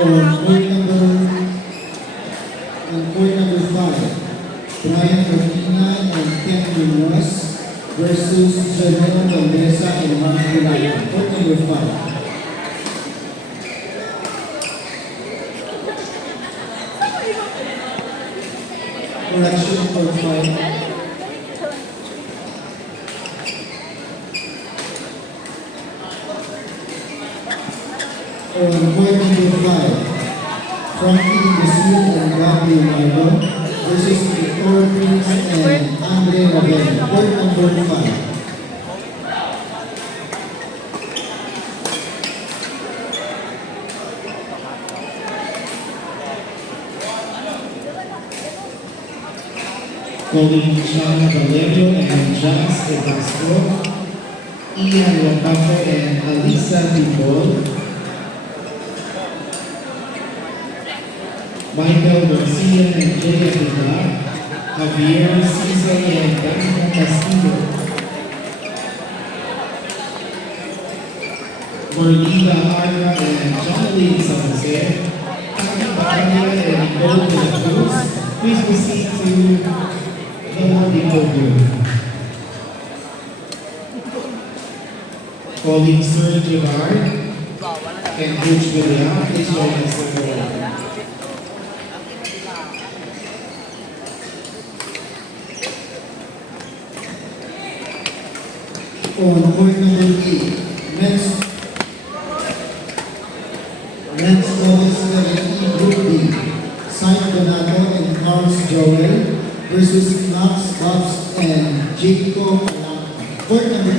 On court number 5, Brian Cortina and Ken Munoz versus Jerome Valdesa and Mark Vilaya. Court number 5. Correction for 5. On court number 5, Frankie Basil and Gabby Margo versus Victor Prince and Andre Ravel. Court number 5. Calling Sean Valerio and Jans De Castro, Ian Wakapo and Alisa Tibol, Michael Garcia and Jay Aguilar, Javier Cesar and Daniel Castillo, Marlita Arra and John Lee San Jose, Tanya Bacania and Nicole De La Cruz. Please proceed to the podium. Calling Sir Gerard and Coach Villar, please join us in the podium. On court number 8, men's doubles 17 Group B, Saint Donato and Carlos Joel versus Max Bobs and Jacob Alaka. Court number 2.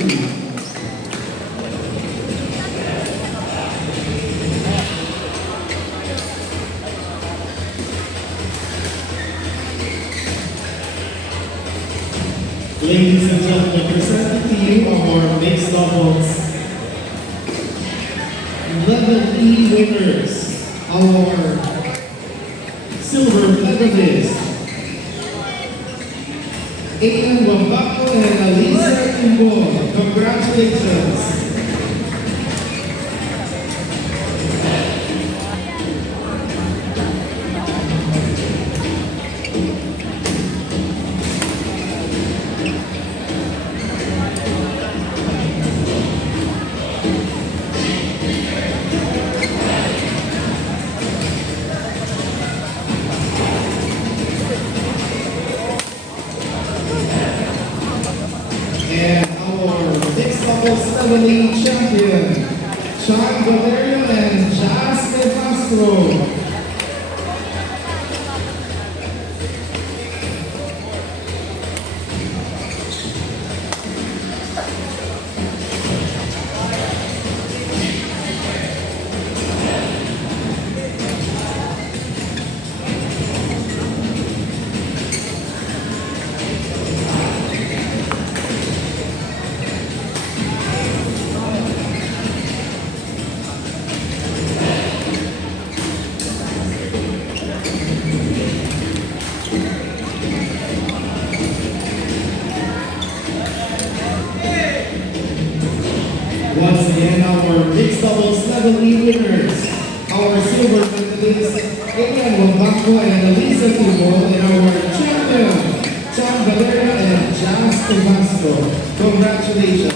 Ladies and gentlemen, presenting to you our mixed doubles level E winners, our silver medalist, Aiden Wambako and Alisa Timbo. Congratulations! And our mixed doubles level E champion, Sean Valerio and Jazz De Castro. Once again, our mixed doubles level E winners, our silver medalists, Aiden Wambako and Alisa Timbo, and our champion, Sean Valera and Jazz De Castro. Congratulations!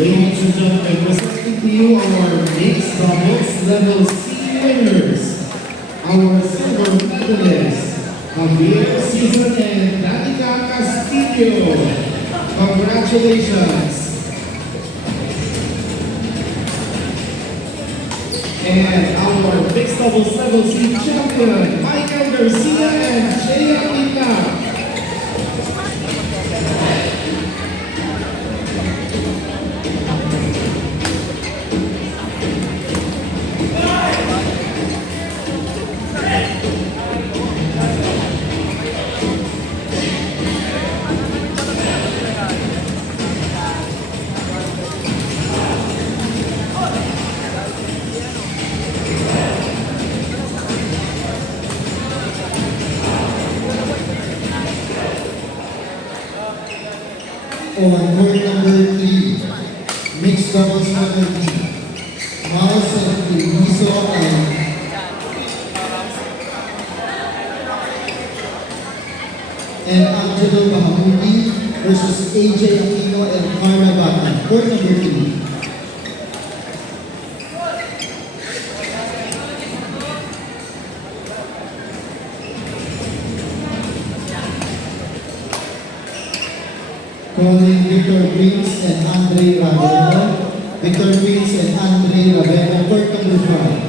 Ladies and gentlemen, presenting to you our mixed doubles level C winners. Our silver medalists, Javier Season and Danica Castillo. Congratulations. And our mixed doubles level C champion, Michael Garcia and Shea Lina. On court number 3, mixed doubles number D, Miles and Luiso and Angelo Bahamudi versus AJ Aquino and Carla Batan. Court number 3. Calling Victor Prince and Andre Ravena. Victor Prince and Andre Ravena, court number 5.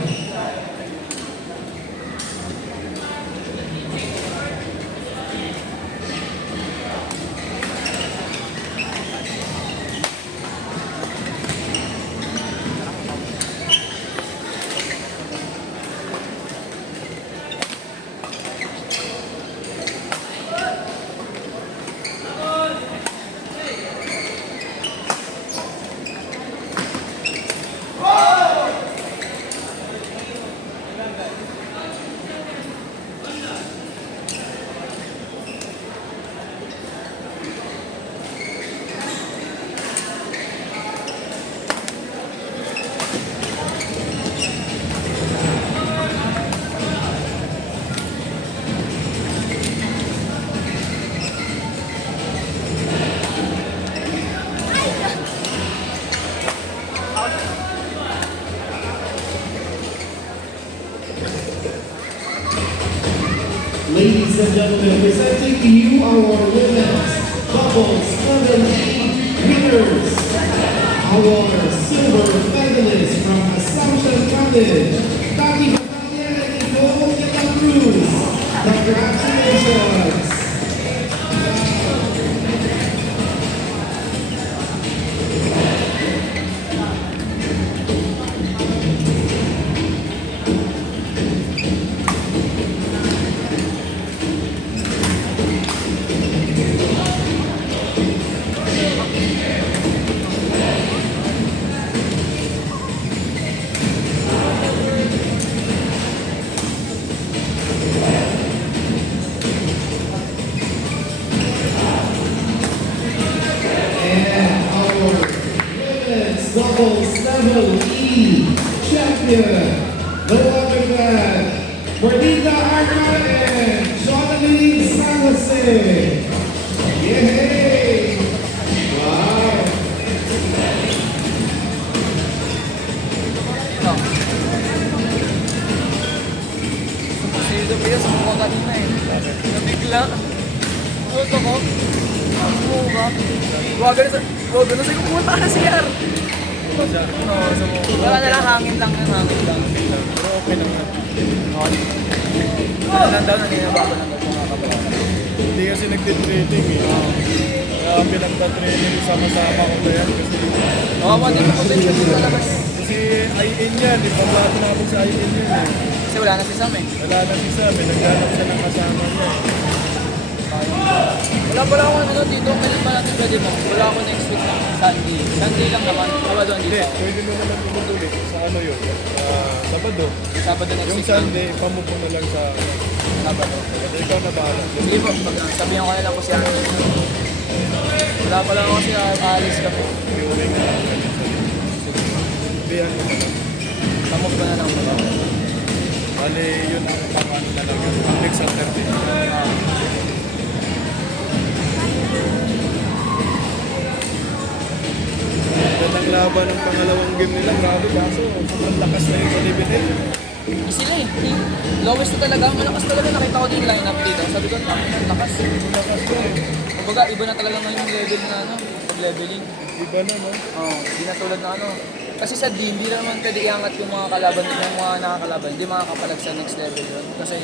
Ladies and gentlemen, presenting to you our women's doubles level C winners. Our silver medalists from Assumption College, Tati Batalya and Nicole de la Cruz. Congratulations! Doubles level E champion, no other than Bernita Arca and Jonathan San Jose. Yay! Wow! Dito kaya sa mukha kanina eh. Nabigla. Puto ko. Ang mukha. Huwag na sa'yo pumunta ka na si Yar. Oo, sa mukha. Wala na lang hangin lang. Pero okay lang na. Ano lang daw, nanginababa lang daw mga kabawa. Hindi kasi nagtitraining eh. Kaya pinagtatraining sama-sama ko na yan kasi... Kawawa din yung potential dito labas. Kasi IN yan, ipaglato na ako sa IN yan eh. Kasi wala na si Sam eh. Wala na si Sam eh, naghanap siya ng kasama niya eh. Wala pala ako ano dito, kailan ba natin pwede mo? Wala ako next week na Sunday. Sunday lang naman, Sabado Hindi, dito. pwede mo naman umutulit sa ano yun, Sabado. Sabado next Yung week lang. Sunday, pamupo na lang sa... Sabado. Ikaw na bahala. Sige po, sabihan ko na lang po siya. Wala pala ako kasi aalis ka po. Viewing na lang. Bihan mo na lang. Samog ka na lang po. Bali, yun ang pang-ano na lang yun. Next Saturday. Gandang laban ng pangalawang game nila, grabe kaso sobrang lakas na yung sa Liberty. Sila eh. Lowest na talaga. Malakas talaga. Nakita ko din lineup dito. Sabi ko, ang lakas. Lakas na eh. Kumbaga, iba na talaga ngayon yung level na ano, pag-leveling. Iba na, no? Oo, hindi na tulad na ano. Kasi sa D, hindi na naman pwede iangat yung mga kalaban, yung mga nakakalaban. Hindi makakapalag sa next level yun. Kasi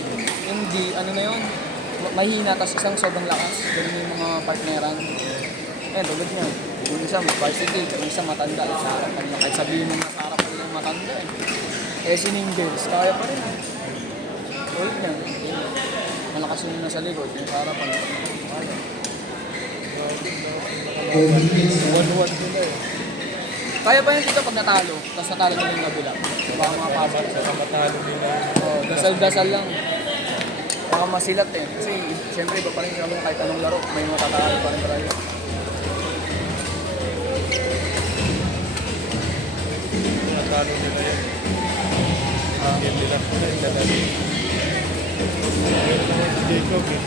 yung D, ano na yun, mahina, tapos isang sobrang lakas. Ganun yung mga partneran. Eh, tulad niya. Yung isa, varsity, yung isa matanda. Sa harapan na, kahit sabihin mo nasa harapan nila yung matanda eh. Eh, si Ningles, kaya pa rin. Tulad niya. Malakas yung nasa likod, yung sa harapan. Kaya. One-one nila eh. Kaya pa yun dito pag natalo, tapos natalo nila yung kabila. Baka mga pasok. Sa matalo nila. Oh, dasal-dasal lang. Baka masilat eh. Kasi siyempre iba pa rin kami kahit anong laro, may matatalo pa rin talaga. Matalo nila yan. Game nila. Kadali. Pero naman si Jacob eh.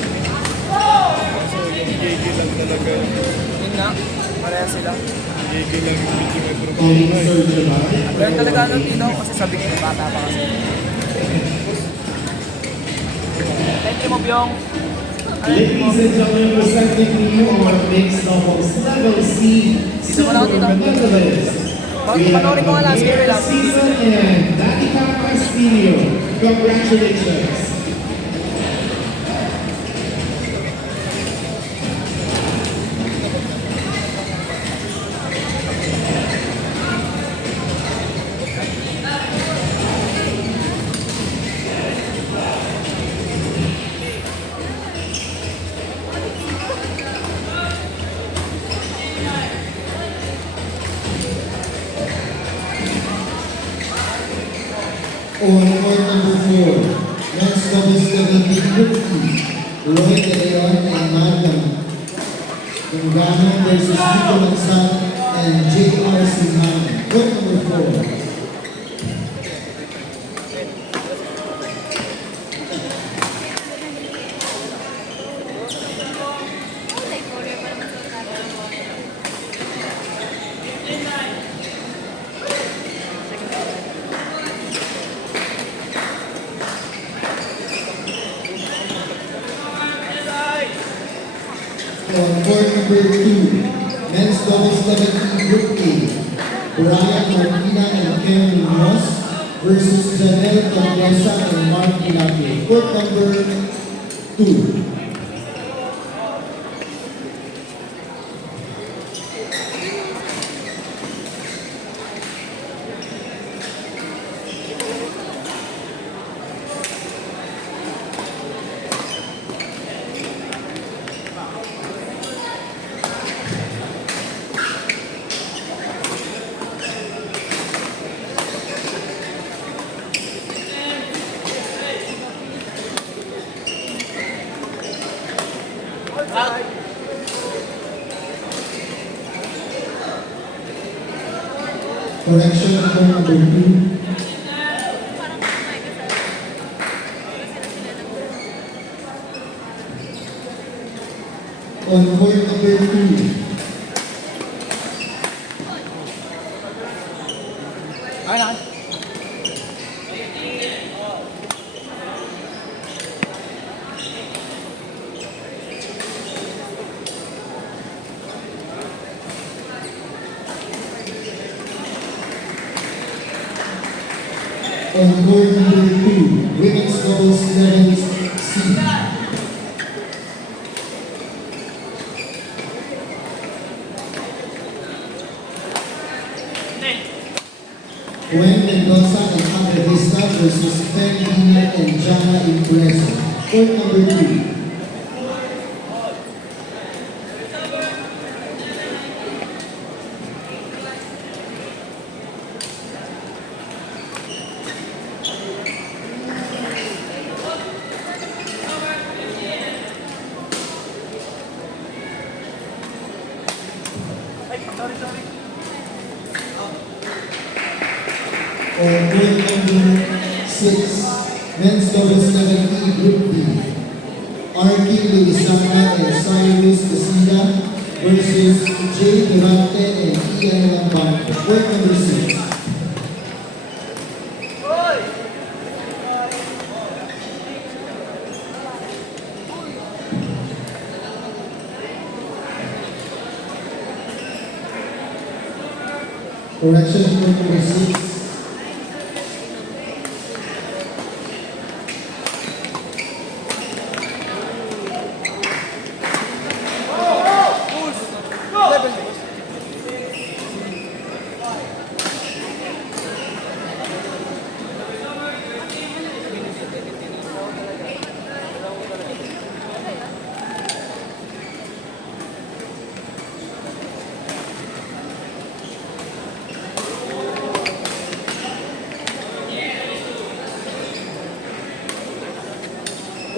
Kaso yung JJ lang talaga yung Yun nga, pareha sila. JJ lang yung medyo may Calling problema eh. Sir Jabal. Pero talaga ano dito, kasi sabi ko bata pa kasi. Thank you mo, Byong. Ladies and gentlemen, presenting to you our mixed doubles level C Dito mo na ako dito. medalist. Panoorin ko nga last year lang. Season and Danica Castillo. Congratulations. On court number 4, men's doubles level B Group E, Roy De Leon and Madam Gungano versus Nico Lansan and J.R. Sinhan. Court number 4. On court number 2, men's doubles level E Group A, Brian Martina and Kevin Moss versus Janelle Condesa and Mark Pinaki. Court number 2. Correction number 2. On court number 2, Ay, nakay. on court number 2, women's doubles level C. Gwen Mendoza and Andre Vista versus Fen Dina and Jana Impreso. Court number 3. On court number 6, men's doubles level E Group B. Arky Luisana and Cyrus Casilla versus Jay Durante and Ian Lambanco. Court number 6. Correction, court number 6.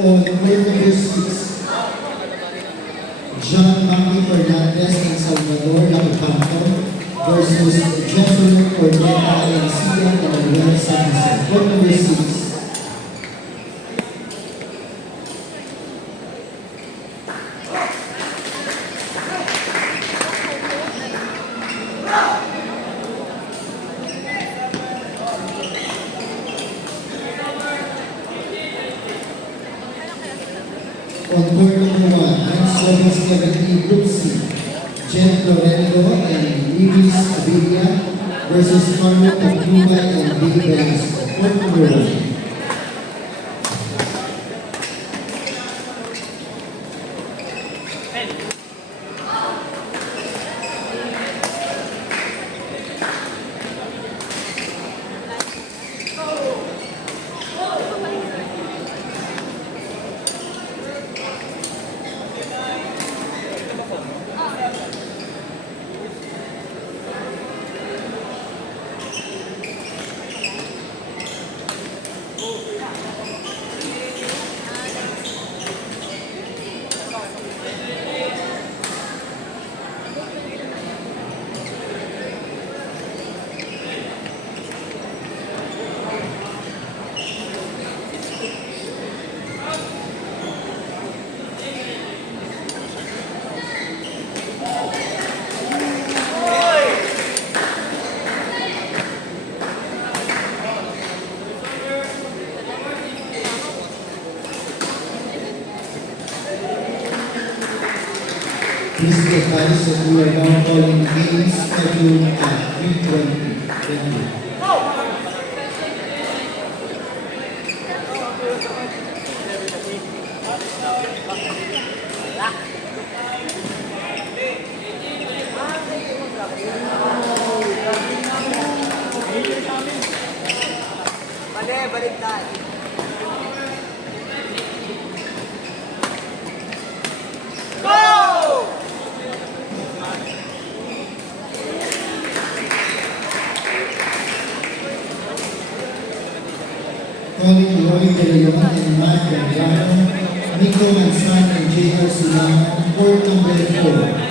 On court number 6, John Maki Fernandez and Salvador Lacupanto versus Jefferson Corneta and Sia Manuel Santos. Court number 6. On court number 1, men's doubles 70 Group C, Jen Lorenzo and Luis Avilla versus Carlo Pagduba and Dave Velasco. Court number 1. Please be advised that we are now calling games scheduled at 3:20. Thank you. Baliktad. Calling Roy De Leon and Mark Gagliano, Nico Mansan and J.R. Sulaman, court number 4.